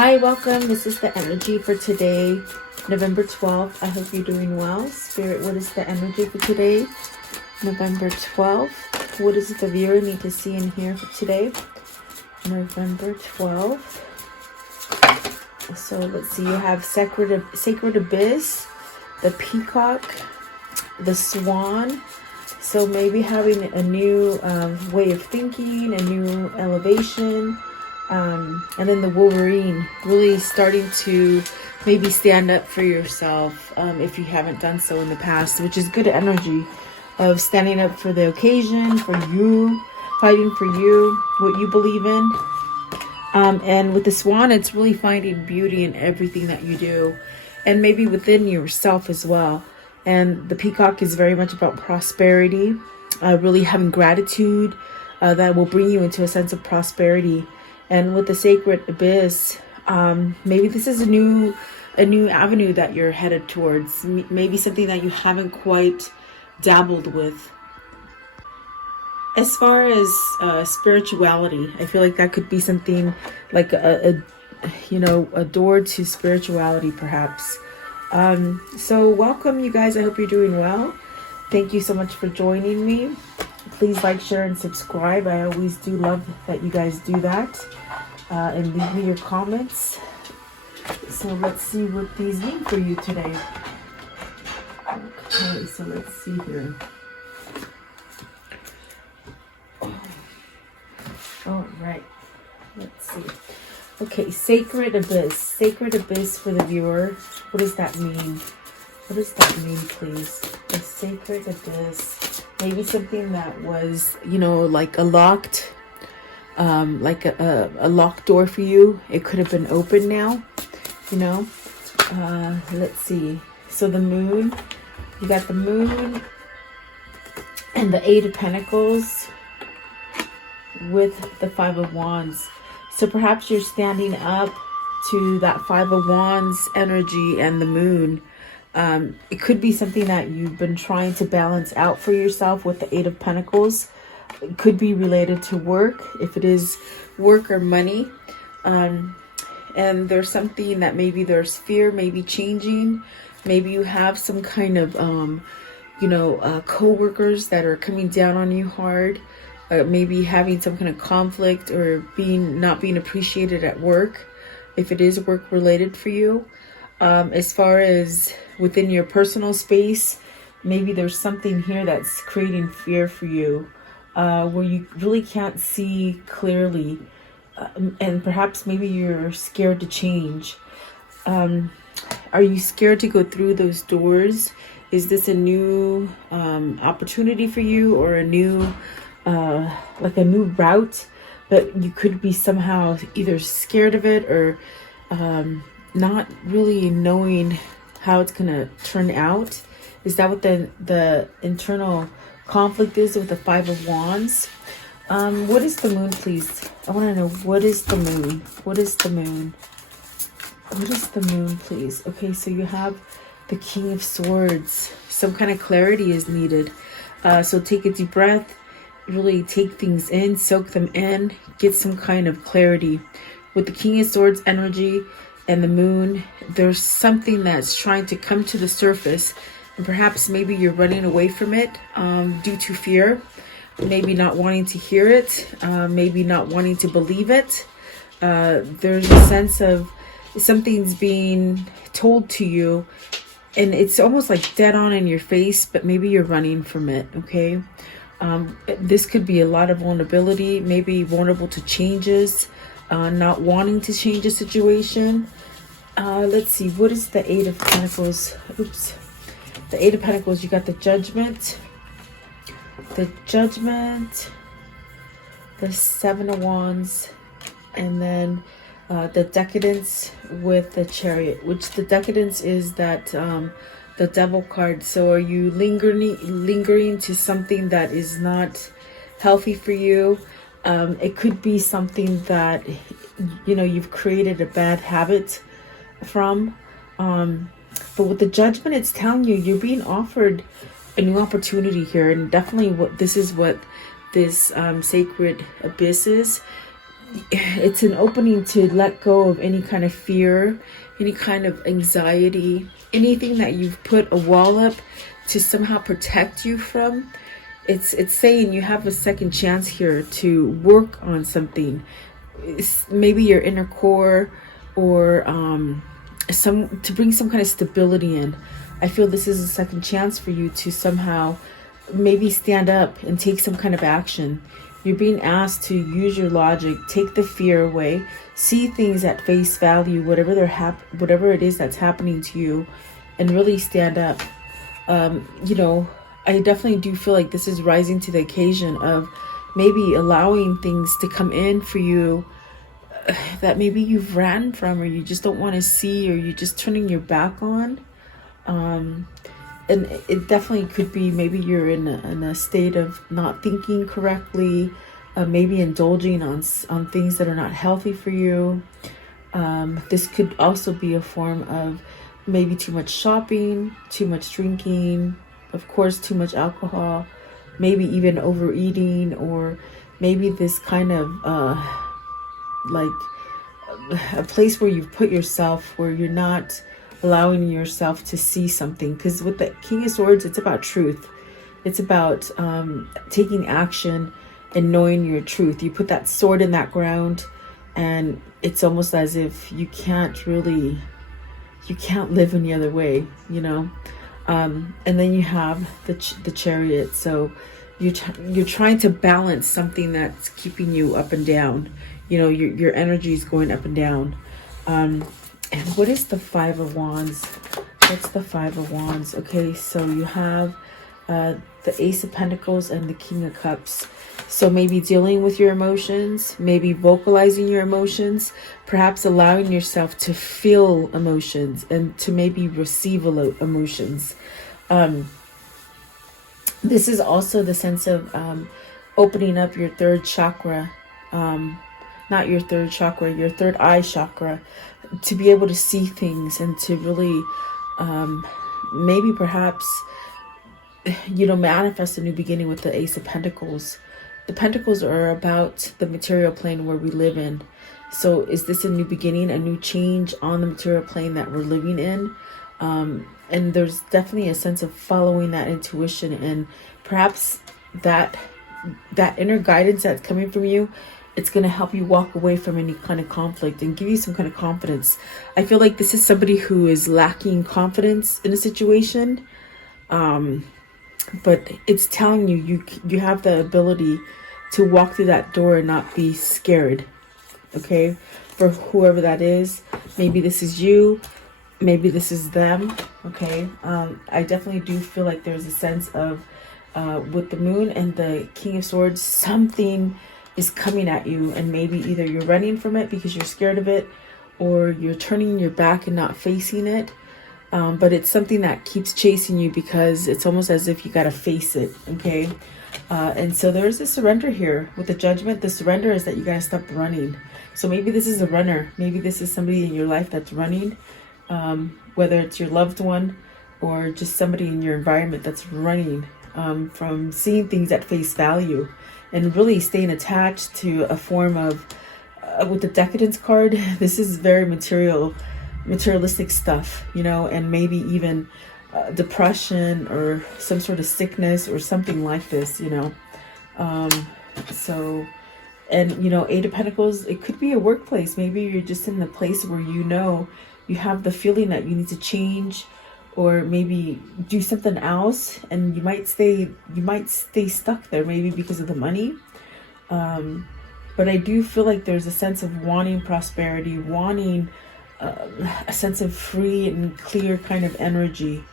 Hi, welcome. This is the energy for today, November 12th. I hope you're doing well. Spirit, what is the energy for today, November 12th? What does the viewer need to see and hear for today, November 12th? So let's see, you have Sacred Abyss, the Peacock, the Swan. So maybe having a new way of thinking, a new elevation. And then the Wolverine, really starting to maybe stand up for yourself if you haven't done so in the past, which is good energy of standing up for the occasion, for you, fighting for you, what you believe in. And with the Swan, it's really finding beauty in everything that you do and maybe within yourself as well. And the Peacock is very much about prosperity, really having gratitude that will bring you into a sense of prosperity. And with the Sacred Abyss, maybe this is a new avenue that you're headed towards. Maybe something that you haven't quite dabbled with. As far as spirituality, I feel like that could be something like a door to spirituality, perhaps. So welcome, you guys. I hope you're doing well. Thank you so much for joining me. Please like, share, and subscribe. I always do love that you guys do that. And leave me your comments. So let's see what these mean for you today. Okay, so let's see here. All right, let's see. Okay, Sacred Abyss. Sacred Abyss for the viewer. What does that mean? What does that mean, please? The Sacred Abyss. Maybe something that was, like a locked, like a locked door for you. It could have been open now, Let's see. So the Moon, you got the Moon and the Eight of Pentacles with the Five of Wands. So perhaps you're standing up to that Five of Wands energy and the Moon. It could be something that you've been trying to balance out for yourself with the Eight of Pentacles. It could be related to work, if it is work or money. And there's something that maybe there's fear, maybe changing. Maybe you have some kind of, co-workers that are coming down on you hard. Maybe having some kind of conflict or not being appreciated at work, if it is work related for you. As far as within your personal space, maybe there's something here that's creating fear for you, where you really can't see clearly, and perhaps maybe you're scared to change. Are you scared to go through those doors? Is this a new opportunity for you, or a new route? But you could be somehow either scared of it or not really knowing how it's gonna turn out. Is that what the internal conflict is with the Five of Wands? What is the Moon, please? I want to know, what is the Moon? What is the Moon? What is the Moon, please? Okay, so you have the King of Swords. Some kind of clarity is needed. So take a deep breath, really take things in, soak them in, get some kind of clarity. With the King of Swords energy and the Moon, there's something that's trying to come to the surface, and perhaps maybe you're running away from it due to fear, maybe not wanting to hear it, maybe not wanting to believe it. There's a sense of something's being told to you, and it's almost like dead on in your face, but maybe you're running from it, okay? This could be a lot of vulnerability, maybe vulnerable to changes, not wanting to change a situation. Let's see, what is the Eight of Pentacles? Oops. The Eight of Pentacles, you got the Judgment, the Seven of Wands, and then the Decadence with the Chariot, which the Decadence is that the Devil card. So are you lingering to something that is not healthy for you? It could be something that you've created a bad habit from, but with the Judgment, it's telling you you're being offered a new opportunity here. And definitely this is what this Sacred Abyss is. it's an opening to let go of any kind of fear, any kind of anxiety, anything that you've put a wall up to somehow protect you from. It's saying you have a second chance here to work on something. Maybe your inner core, or to bring some kind of stability in. I feel this is a second chance for you to somehow maybe stand up and take some kind of action. You're being asked to use your logic, take the fear away, see things at face value, whatever it is that's happening to you, and really stand up. I definitely do feel like this is rising to the occasion of maybe allowing things to come in for you that maybe you've ran from, or you just don't want to see, or you're just turning your back on. And it definitely could be maybe you're in a state of not thinking correctly, maybe indulging on things that are not healthy for you. This could also be a form of maybe too much shopping, too much drinking, of course, too much alcohol, maybe even overeating, or maybe this kind of like a place where you've put yourself where you're not allowing yourself to see something. Because with the King of Swords, it's about truth. It's about taking action and knowing your truth. You put that sword in that ground, and it's almost as if you can't live any other way, and then you have the Chariot. So you're trying to balance something that's keeping you up and down. Your energy is going up and down. And what is the Five of Wands? What's the Five of Wands? Okay, so you have the Ace of Pentacles and the King of Cups. So maybe dealing with your emotions, maybe vocalizing your emotions, perhaps allowing yourself to feel emotions and to maybe receive emotions. This is also the sense of opening up your third chakra, not your third chakra, your third eye chakra, to be able to see things and to really maybe perhaps manifest a new beginning with the Ace of Pentacles. The Pentacles are about the material plane where we live in. So is this a new beginning, a new change on the material plane that we're living in? And there's definitely a sense of following that intuition, and perhaps that inner guidance that's coming from you, it's going to help you walk away from any kind of conflict and give you some kind of confidence. I feel like this is somebody who is lacking confidence in a situation. But it's telling you have the ability to walk through that door and not be scared. Okay, for whoever that is, maybe this is you, maybe this is them. Okay, I definitely do feel like there's a sense of with the Moon and the King of Swords, something is coming at you, and maybe either you're running from it because you're scared of it, or you're turning your back and not facing it. But it's something that keeps chasing you because it's almost as if you got to face it. Okay. And so there's a surrender here with the Judgment. The surrender is that you got to stop running. So maybe this is a runner. Maybe this is somebody in your life that's running, whether it's your loved one or just somebody in your environment that's running from seeing things at face value and really staying attached to a form of, with the Decadence card, this is very materialistic stuff, and maybe even depression or some sort of sickness or something like this, so, and Eight of Pentacles, it could be a workplace. Maybe you're just in the place where you have the feeling that you need to change, or maybe do something else, and you might stay stuck there, maybe because of the money. But I do feel like there's a sense of wanting prosperity, wanting a sense of free and clear kind of energy.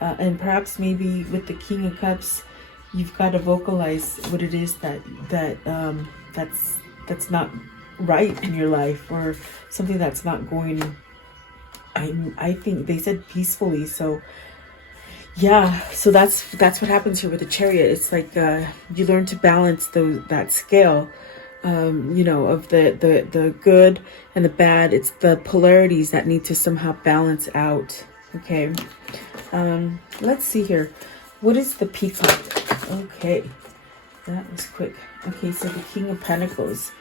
And perhaps maybe with the King of Cups, you've got to vocalize what it is that's not right in your life, or something that's not going, I think they said peacefully. So yeah, so that's what happens here with the Chariot. It's like you learn to balance that scale, of the good and the bad. It's the polarities that need to somehow balance out. Okay, let's see here. What is the Peacock? Okay, that was quick. Okay, so the King of Pentacles.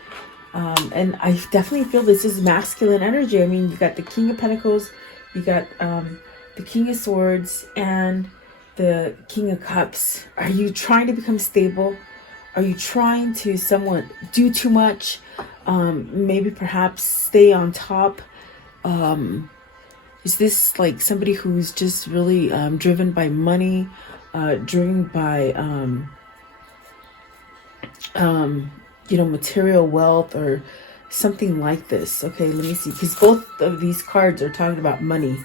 And I definitely feel this is masculine energy. I mean, you got the King of Pentacles, you got the King of Swords, and the King of Cups. Are you trying to become stable? Are you trying to somewhat do too much? Maybe perhaps stay on top? Is this like somebody who's just really driven by money, driven by material wealth or something like this? Okay, let me see, because both of these cards are talking about money,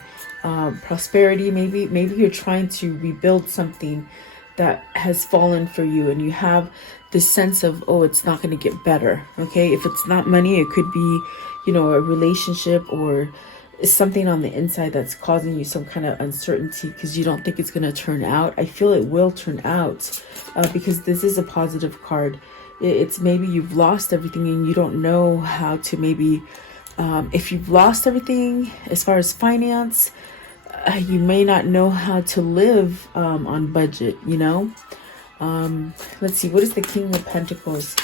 prosperity. Maybe you're trying to rebuild something that has fallen for you, and you have this sense of, oh, it's not going to get better. Okay, if it's not money, it could be, a relationship or something on the inside that's causing you some kind of uncertainty because you don't think it's going to turn out. I feel it will turn out, because this is a positive card. It's maybe you've lost everything and you don't know how to, maybe if you've lost everything as far as finance, you may not know how to live on budget. Let's see, what is the King of Pentacles?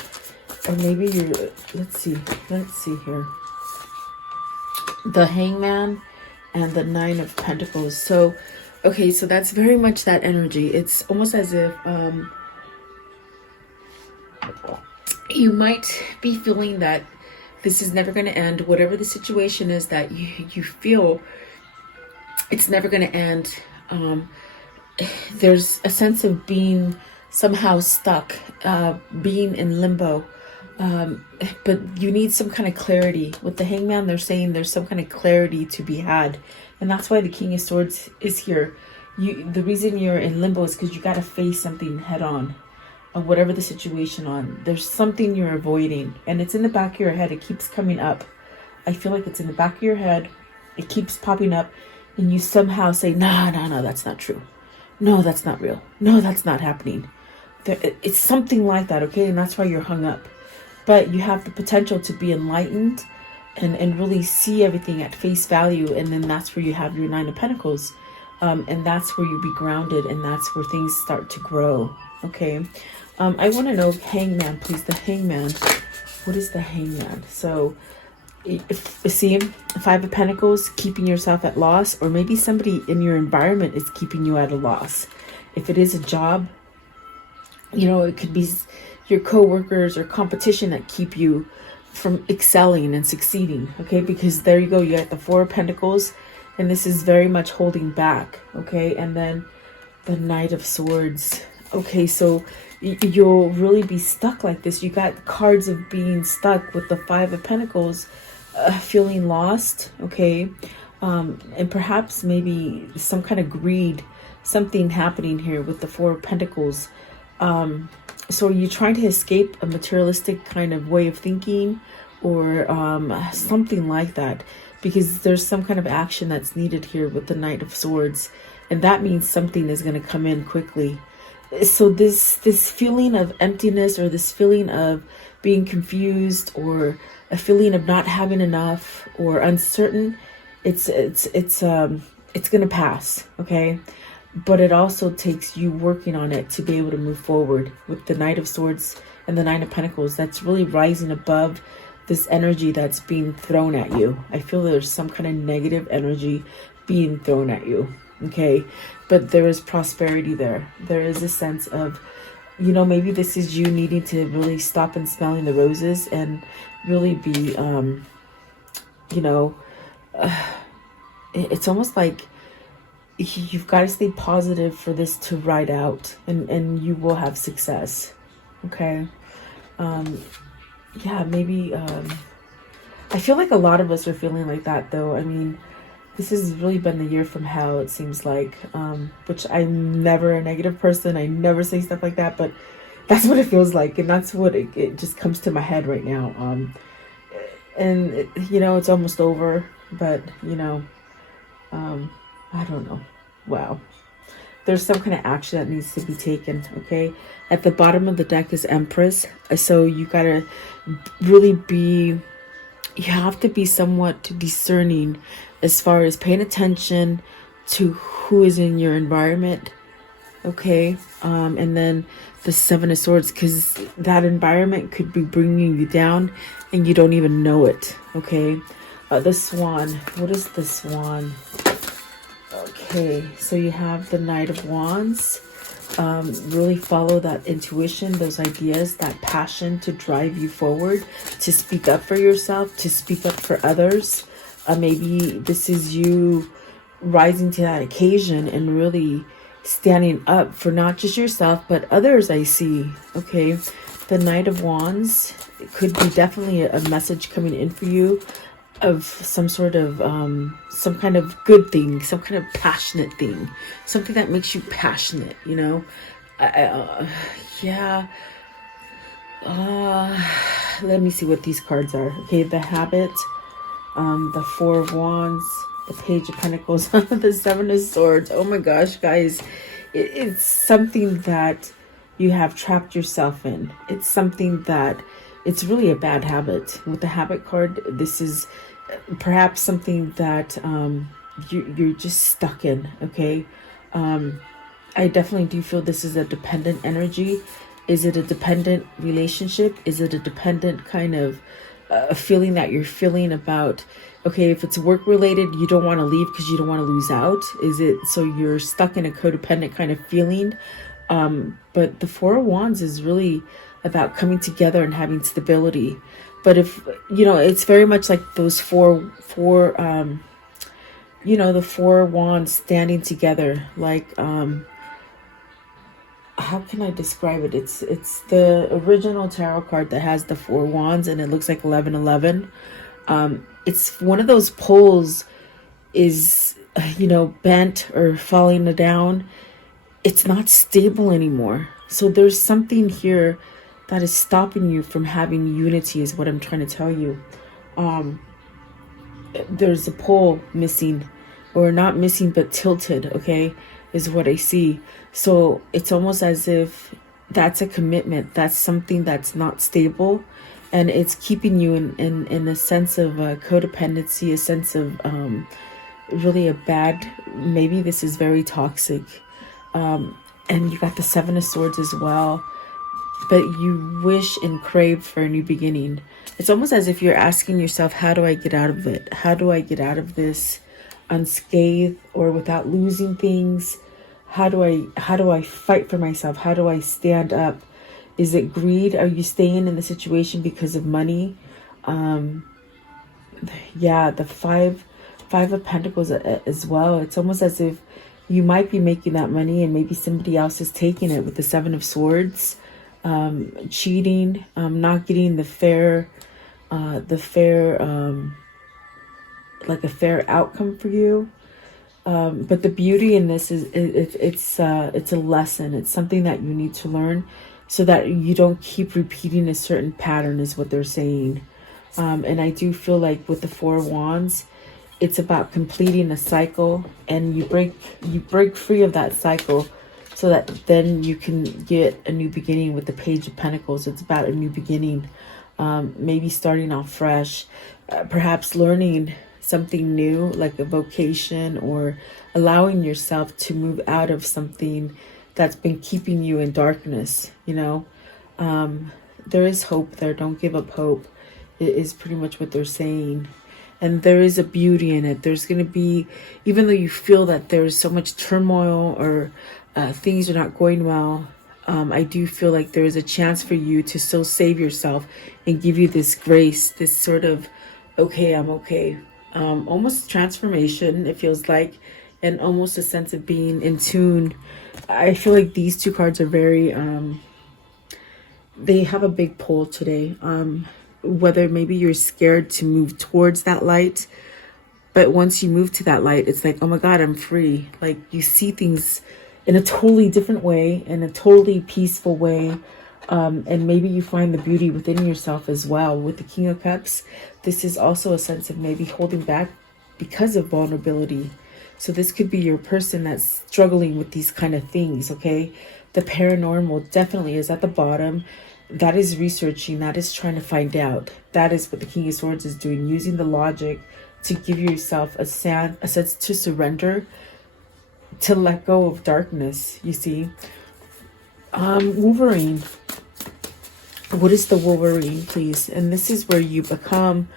Or maybe you're, let's see here, the Hangman and the Nine of Pentacles. So okay, so that's very much that energy. It's almost as if you might be feeling that this is never going to end. Whatever the situation is that you feel, it's never going to end. There's a sense of being somehow stuck, being in limbo. But you need some kind of clarity. With the Hangman, they're saying there's some kind of clarity to be had. And that's why the King of Swords is here. The reason you're in limbo is because you got to face something head on. Whatever the situation on, there's something you're avoiding, and it's in the back of your head. It keeps coming up. I feel like it's in the back of your head. It keeps popping up, and you somehow say, no, that's not true. No, that's not real. No, that's not happening. It's something like that, okay? And that's why you're hung up. But you have the potential to be enlightened and really see everything at face value, and then that's where you have your Nine of Pentacles, and that's where you be grounded, and that's where things start to grow, okay? I want to know, Hangman, please. The Hangman. What is the Hangman? So, see, Five of Pentacles, keeping yourself at loss, or maybe somebody in your environment is keeping you at a loss. If it is a job, it could be your co-workers or competition that keep you from excelling and succeeding, okay? Because there you go, you got the Four of Pentacles, and this is very much holding back, okay? And then the Knight of Swords. Okay, so you'll really be stuck like this. You got cards of being stuck with the Five of Pentacles, feeling lost, okay? And perhaps maybe some kind of greed, something happening here with the Four of Pentacles. So you're trying to escape a materialistic kind of way of thinking, or something like that, because there's some kind of action that's needed here with the Knight of Swords, and that means something is going to come in quickly. So this feeling of emptiness, or this feeling of being confused, or a feeling of not having enough or uncertain, it's going to pass, okay? But it also takes you working on it to be able to move forward. With the Knight of Swords and the Nine of Pentacles, that's really rising above this energy that's being thrown at you. I feel there's some kind of negative energy being thrown at you, okay? But there is prosperity there. There is a sense of, maybe this is you needing to really stop and smelling the roses and really be, it's almost like you've got to stay positive for this to ride out, and you will have success, okay? Yeah, maybe, I feel like a lot of us are feeling like that, though. I mean, this has really been the year from hell, it seems like, which I'm never a negative person. I never say stuff like that, but that's what it feels like, and that's what it just comes to my head right now. And, it's almost over, but, I don't know. Wow. There's some kind of action that needs to be taken, okay? At the bottom of the deck is Empress. So you got to really you have to be somewhat discerning as far as paying attention to who is in your environment, okay? And then the Seven of Swords, because that environment could be bringing you down and you don't even know it, okay? The Swan, what is the Swan? Okay, so you have the Knight of Wands. Really follow that intuition, those ideas, that passion to drive you forward, to speak up for yourself, to speak up for others. Maybe this is you rising to that occasion and really standing up for not just yourself, but others, I see. Okay, the Knight of Wands, it could be definitely a message coming in for you of some sort of some kind of good thing, some kind of passionate thing, something that makes you passionate, you know. Yeah. Let me see what these cards are. Okay, the Habit, the Four of Wands, the Page of Pentacles, the Seven of Swords. Oh my gosh, guys, it's something that you have trapped yourself in. It's something that it's really a bad habit. With the Habit card, this is perhaps something that you're just stuck in, okay? I definitely do feel this is a dependent energy. Is it a dependent relationship? Is it a dependent kind of feeling that you're feeling about, okay, if it's work related, you don't want to leave because you don't want to lose out? Is it so you're stuck in a codependent kind of feeling? But the Four of Wands is really about coming together and having stability. But if, you know, it's very much like those you know, the Four Wands standing together, like, how can I describe it? It's the original tarot card that has the Four Wands and it looks like 1111. It's one of those poles is, you know, bent or falling down. It's not stable anymore. So there's something here that is stopping you from having unity, is what I'm trying to tell you. There's a pole missing, or not missing, but tilted, okay, is what I see. So it's almost as if that's a commitment. That's something that's not stable. And it's keeping you in a sense of codependency, a sense of really a bad, maybe this is very toxic. And you got the Seven of Swords as well. But you wish and crave for a new beginning. It's almost as if you're asking yourself, how do I get out of it? How do I get out of this unscathed or without losing things? How do I fight for myself? How do I stand up? Is it greed? Are you staying in the situation because of money? Yeah, the five of Pentacles as well. It's almost as if you might be making that money and maybe somebody else is taking it, with the Seven of Swords. Cheating, not getting the fair like a fair outcome for you. But the beauty in this is it's a lesson. It's something that you need to learn so that you don't keep repeating a certain pattern, is what they're saying. And I do feel like with the Four of Wands, it's about completing a cycle, and you break free of that cycle, so that then you can get a new beginning with the Page of Pentacles. It's about a new beginning, maybe starting off fresh, perhaps learning something new, like a vocation, or allowing yourself to move out of something that's been keeping you in darkness, you know. There is hope there. Don't give up hope. It is pretty much what they're saying. And there is a beauty in it. There's going to be, even though you feel that there's so much turmoil or things are not going well, I do feel like there is a chance for you to still save yourself and give you this grace, this sort of, okay, I'm okay. Almost transformation, it feels like, and almost a sense of being in tune. I feel like these two cards are very, they have a big pull today. Whether maybe you're scared to move towards that light, but once you move to that light, it's like, oh my God, I'm free. Like, you see things in a totally different way, in a totally peaceful way. And maybe you find the beauty within yourself as well. With the King of Cups, this is also a sense of maybe holding back because of vulnerability. So this could be your person that's struggling with these kind of things, okay? The paranormal definitely is at the bottom. That is researching, that is trying to find out. That is what the King of Swords is doing, using the logic to give yourself a sense to surrender, to let go of darkness, you see. Wolverine. What is the Wolverine, please? And this is where you become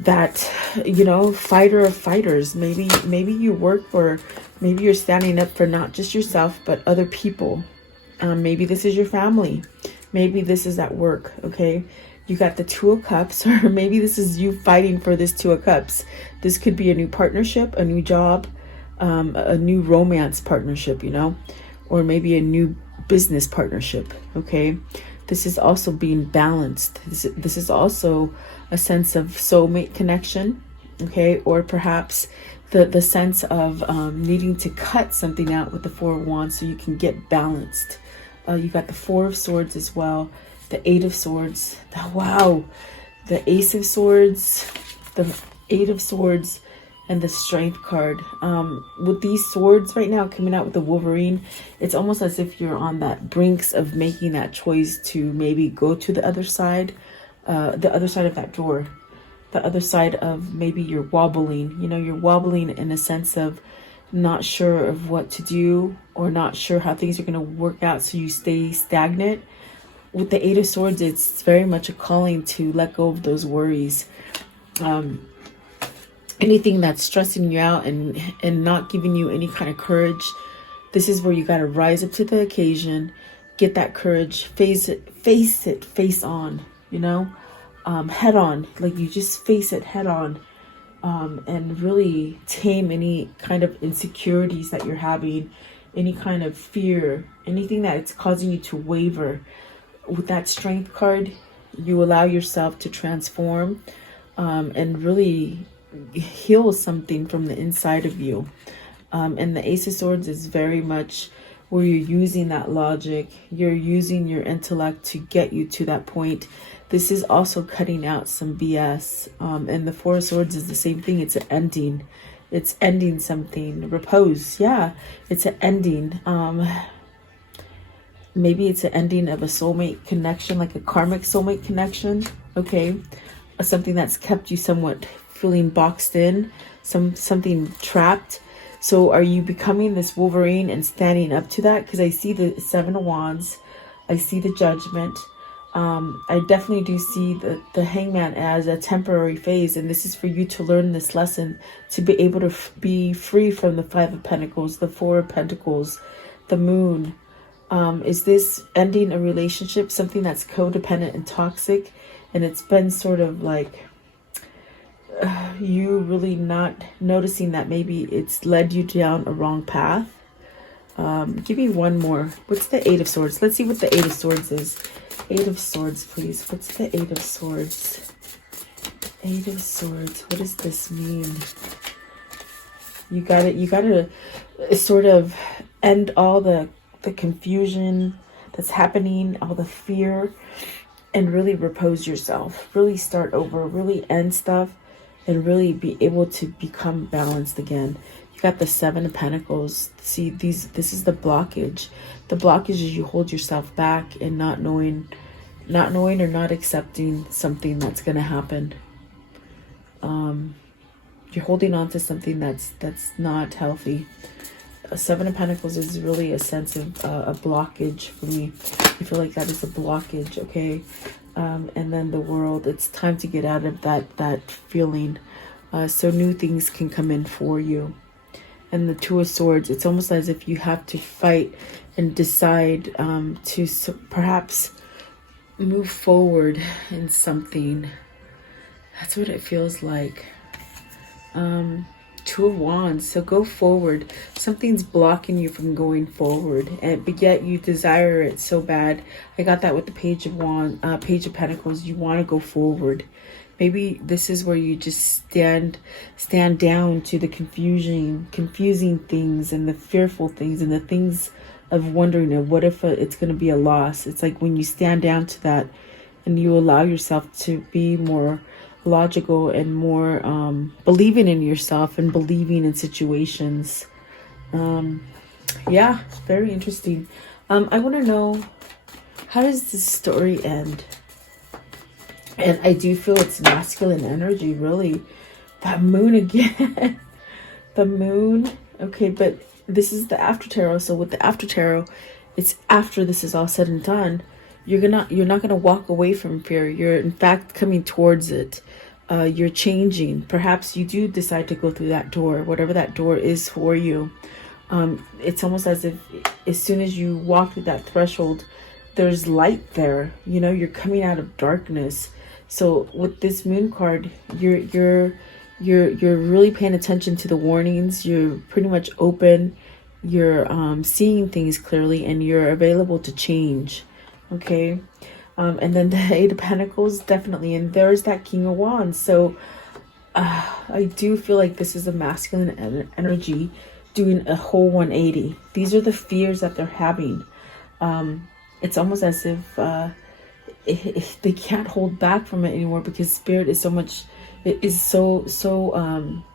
that, you know, fighter of fighters. Maybe you work for, maybe you're standing up for not just yourself, but other people. Maybe this is your family. Maybe this is at work, okay? You got the Two of Cups, or maybe this is you fighting for this Two of Cups. This could be a new partnership, a new job, a new romance partnership, you know, or maybe a new business partnership, okay? This is also being balanced. This is also a sense of soulmate connection, okay? Or perhaps the sense of needing to cut something out with the Four of Wands so you can get balanced. You got the Four of Swords as well, the Eight of Swords, wow, the Ace of Swords, the Eight of Swords, and the Strength card. With these swords right now coming out with the Wolverine, it's almost as if you're on that brinks of making that choice to maybe go to the other side of that door, the other side of maybe you're wobbling, you know, you're wobbling in a sense of not sure of what to do or not sure how things are going to work out, so you stay stagnant. With the Eight of Swords, it's very much a calling to let go of those worries. Anything that's stressing you out and not giving you any kind of courage, this is where you got to rise up to the occasion, get that courage, face on, you know, head on, like you just face it head on, and really tame any kind of insecurities that you're having, any kind of fear, anything that's causing you to waver. With that Strength card, you allow yourself to transform, and really heal something from the inside of you. And the Ace of Swords is very much where you're using that logic, you're using your intellect to get you to that point. This is also cutting out some BS. And the Four of Swords is the same thing. It's an ending. It's ending something. Repose. Yeah, it's an ending. Maybe it's an ending of a soulmate connection, like a karmic soulmate connection. Okay. Something that's kept you somewhat feeling boxed in, something trapped. So are you becoming this Wolverine and standing up to that? Because I see the Seven of Wands. I see the Judgment. I definitely do see the Hangman as a temporary phase. And this is for you to learn this lesson, to be able to be free from the Five of Pentacles, the Four of Pentacles, the Moon. Is this ending a relationship, something that's codependent and toxic? And it's been sort of like you really not noticing that maybe it's led you down a wrong path. Give me one more. What's the Eight of Swords? Let's see what the Eight of Swords is. Eight of Swords, please. What's the Eight of Swords? Eight of Swords. What does this mean? You gotta sort of end all the confusion that's happening, all the fear, and really repose yourself. Really start over. Really end stuff. And really be able to become balanced again. You got the Seven of Pentacles. See, this is the blockage. The blockage is you hold yourself back and not knowing or not accepting something that's going to happen. You're holding on to something that's not healthy. A Seven of Pentacles is really a sense of a blockage for me. I feel like that is a blockage, okay? And then the World, it's time to get out of that feeling, so new things can come in for you. And the Two of Swords, it's almost as if you have to fight and decide to perhaps move forward in something. That's what it feels like. Two of Wands, so go forward. Something's blocking you from going forward, but yet you desire it so bad. I got that with the Page of Pentacles. You want to go forward. Maybe this is where you just stand down to the confusing things and the fearful things and the things of wondering, what if it's going to be a loss. It's like when you stand down to that and you allow yourself to be more logical and more believing in yourself and believing in situations. Yeah, very interesting. I want to know, how does this story end? And I do feel it's masculine energy, really. That Moon again. The Moon. Okay, but this is the after tarot. So with the after tarot, it's after this is all said and done. You're not gonna walk away from fear. You're in fact coming towards it. You're changing. Perhaps you do decide to go through that door, whatever that door is for you. It's almost as if as soon as you walk through that threshold, there's light there. You know, you're coming out of darkness. So with this moon card, you're really paying attention to the warnings. You're pretty much open. You're seeing things clearly, and you're available to change. Okay. And then the Eight of Pentacles, definitely. And there's that King of Wands. So I do feel like this is a masculine energy doing a whole 180. These are the fears that they're having. It's almost as if they can't hold back from it anymore, because spirit is so much, it is so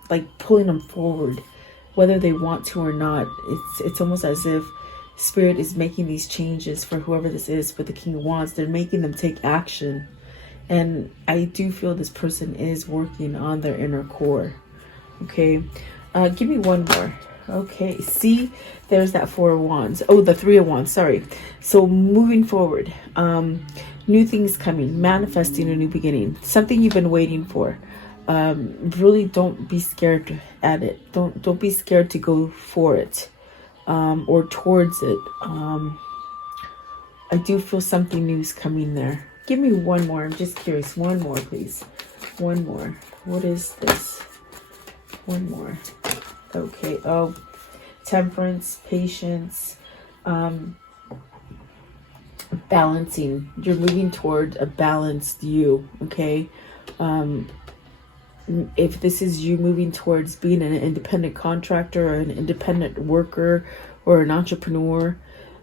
like pulling them forward, whether they want to or not. It's almost as if spirit is making these changes for whoever this is with the King of Wands. They're making them take action. And I do feel this person is working on their inner core. Okay. Give me one more. Okay. See, there's that Four of Wands. Oh, the Three of Wands. Sorry. So moving forward, new things coming, manifesting a new beginning, something you've been waiting for. Really don't be scared at it. Don't be scared to go for it. Or towards it. I do feel something new is coming there. Give me one more. I'm just curious. One more, please. One more. What is this? One more. Okay. Oh, temperance, patience, balancing. You're moving toward a balanced you. Okay. If this is you moving towards being an independent contractor or an independent worker or an entrepreneur,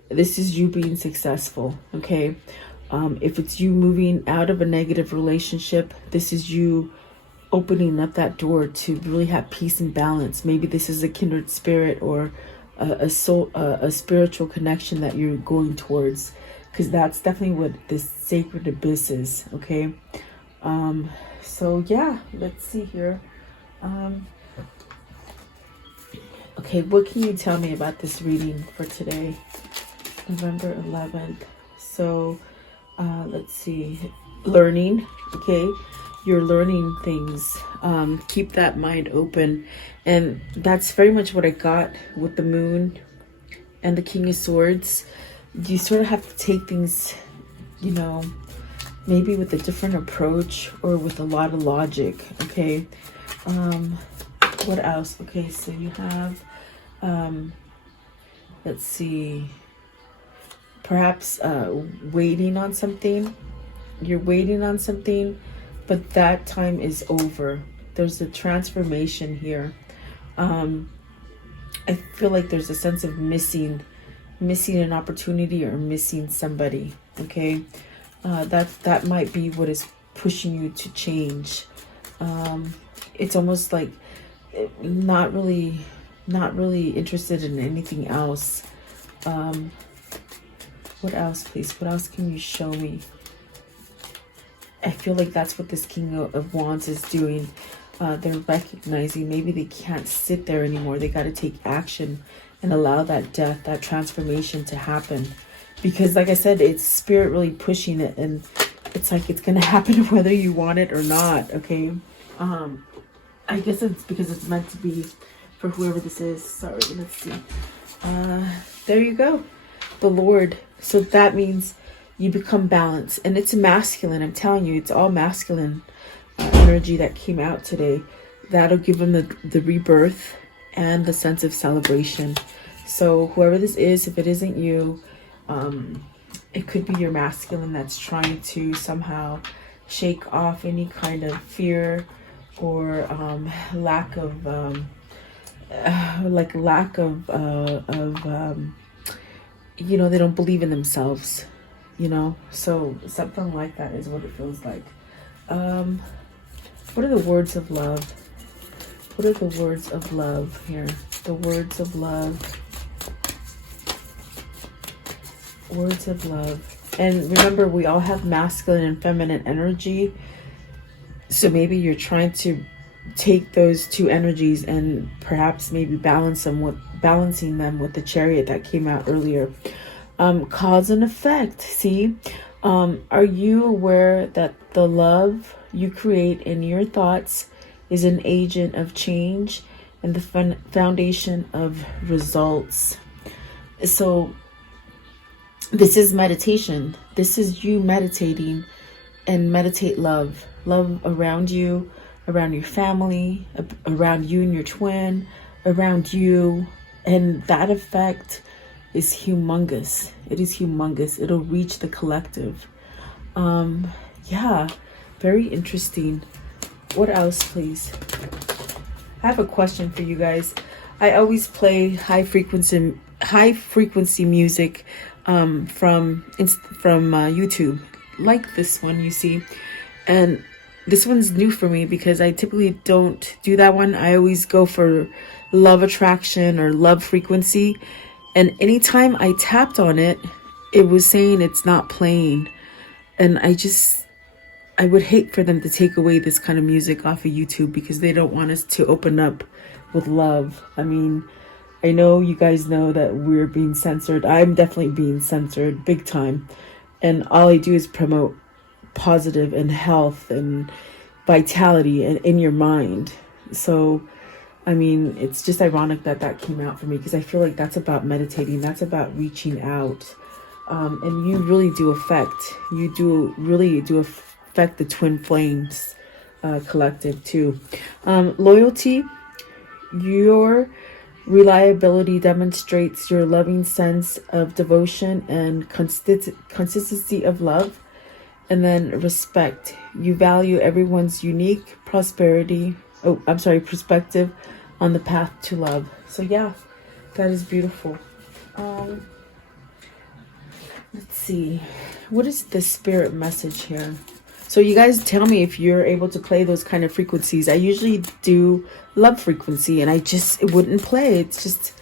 this is you being successful. Okay. If it's you moving out of a negative relationship, this is you opening up that door to really have peace and balance. Maybe this is a kindred spirit or a spiritual connection that you're going towards, because that's definitely what this sacred abyss is. Okay. So yeah, let's see here. Okay, what can you tell me about this reading for today, November 11th? So let's see. Learning. Okay, you're learning things. Keep that mind open. And that's very much what I got with the moon and the King of Swords. You sort of have to take things, you know, maybe with a different approach or with a lot of logic. Okay. What else? Okay, so you have let's see, perhaps waiting on something. You're waiting on something, but that time is over. There's a transformation here. I feel like there's a sense of missing an opportunity or missing somebody. Okay. That might be what is pushing you to change. It's almost like not really interested in anything else. What else, please? What else can you show me? I feel like that's what this King of Wands is doing. They're recognizing maybe they can't sit there anymore. They got to take action and allow that death, that transformation to happen. Because like I said, it's spirit really pushing it, and it's like it's going to happen whether you want it or not. Okay. I guess it's because it's meant to be for whoever this is. Sorry, let's see. There you go. The Lord. So that means you become balanced, and it's masculine. I'm telling you, it's all masculine energy that came out today. That'll give them the rebirth and the sense of celebration. So whoever this is, if it isn't you, it could be your masculine that's trying to somehow shake off any kind of fear or lack of you know, they don't believe in themselves, you know. So something like that is what it feels like. What are the words of love? What are the words of love here? The words of love. Words of love. And remember, we all have masculine and feminine energy. So maybe you're trying to take those two energies and perhaps maybe balancing them with the Chariot that came out earlier. Cause and effect. See, are you aware that the love you create in your thoughts is an agent of change and the foundation of results? So this is meditation. This is you meditating, and meditate love around you, around your family, around you and your twin, around you. And that effect is humongous. It is humongous. It'll reach the collective. Yeah, very interesting. What else, please? I have a question for you guys. I always play high frequency music from YouTube, like this one you see. And this one's new for me because I typically don't do that one. I always go for love attraction or love frequency. And anytime I tapped on it, it was saying it's not playing. And I would hate for them to take away this kind of music off of YouTube because they don't want us to open up with love. I mean, I know you guys know that we're being censored. I'm definitely being censored big time. And all I do is promote positive and health and vitality in your mind. So, I mean, it's just ironic that came out for me because I feel like that's about meditating. That's about reaching out. And you really do affect. You really do affect the twin flames collective too. Loyalty. Your reliability demonstrates your loving sense of devotion and consistency of love. And then respect. You value everyone's unique perspective on the path to love. So yeah, that is beautiful. Let's see. What is the spirit message here? So you guys tell me if you're able to play those kind of frequencies. I usually do love frequency and it wouldn't play. It's just,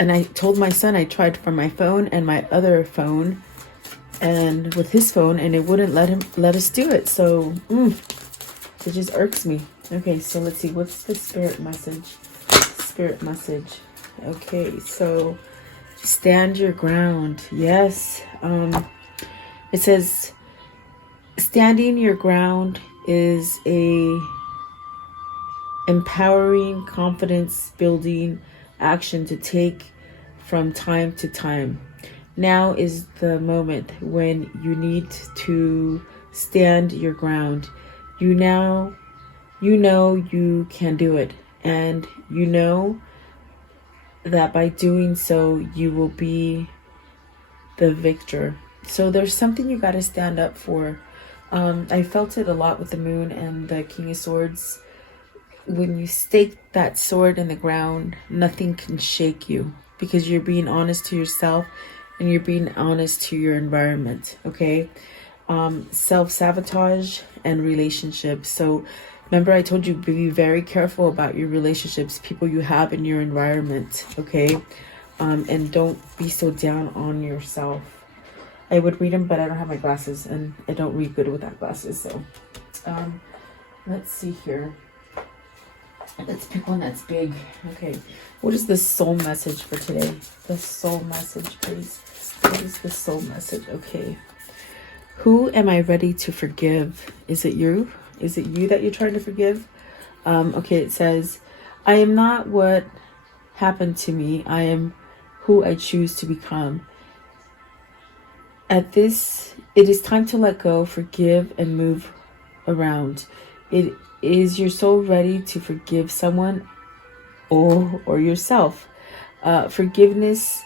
and I told my son I tried from my phone and my other phone and with his phone, and it wouldn't let us do it. So it just irks me. Okay, so let's see. What's the spirit message? Spirit message. Okay, so stand your ground. Yes. It says standing your ground is a empowering, confidence building action to take from time to time. Now is the moment when you need to stand your ground. You know you can do it, and you know that by doing so you will be the victor. So there's something you got to stand up for. I felt it a lot with the moon and the King of Swords. When you stake that sword in the ground, nothing can shake you because you're being honest to yourself and you're being honest to your environment. Okay. Self-sabotage and relationships. So remember, I told you, be very careful about your relationships, people you have in your environment. Okay. And don't be so down on yourself. I would read them, but I don't have my glasses and I don't read good without glasses. So let's see here. Let's pick one that's big. Okay. What is the soul message for today? The soul message, please. What is the soul message? Okay. Who am I ready to forgive? Is it you? Is it you that you're trying to forgive? Okay, it says, I am not what happened to me. I am who I choose to become. It is time to let go, forgive, and move around. Is your soul ready to forgive someone or yourself? Forgiveness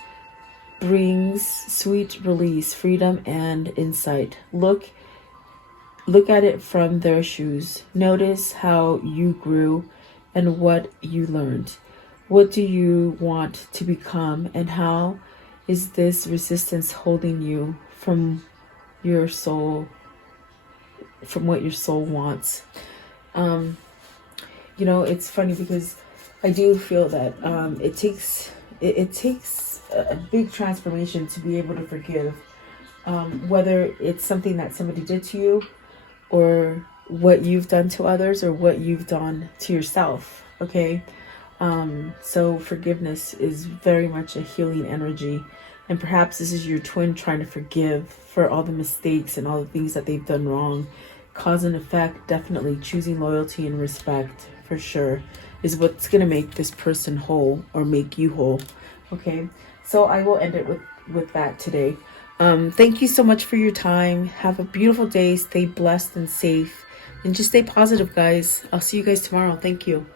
brings sweet release, freedom, and insight. Look at it from their shoes. Notice how you grew and what you learned. What do you want to become, and how is this resistance holding you from your soul, from what your soul wants? It's funny because I do feel that it takes a big transformation to be able to forgive, whether it's something that somebody did to you or what you've done to others or what you've done to yourself. Okay. So forgiveness is very much a healing energy. And perhaps this is your twin trying to forgive for all the mistakes and all the things that they've done wrong. Cause and effect, definitely choosing loyalty and respect for sure is what's going to make this person whole or make you whole. Okay. So I will end it with that today. Thank you so much for your time. Have a beautiful day. Stay blessed and safe. And just stay positive, guys. I'll see you guys tomorrow. Thank you.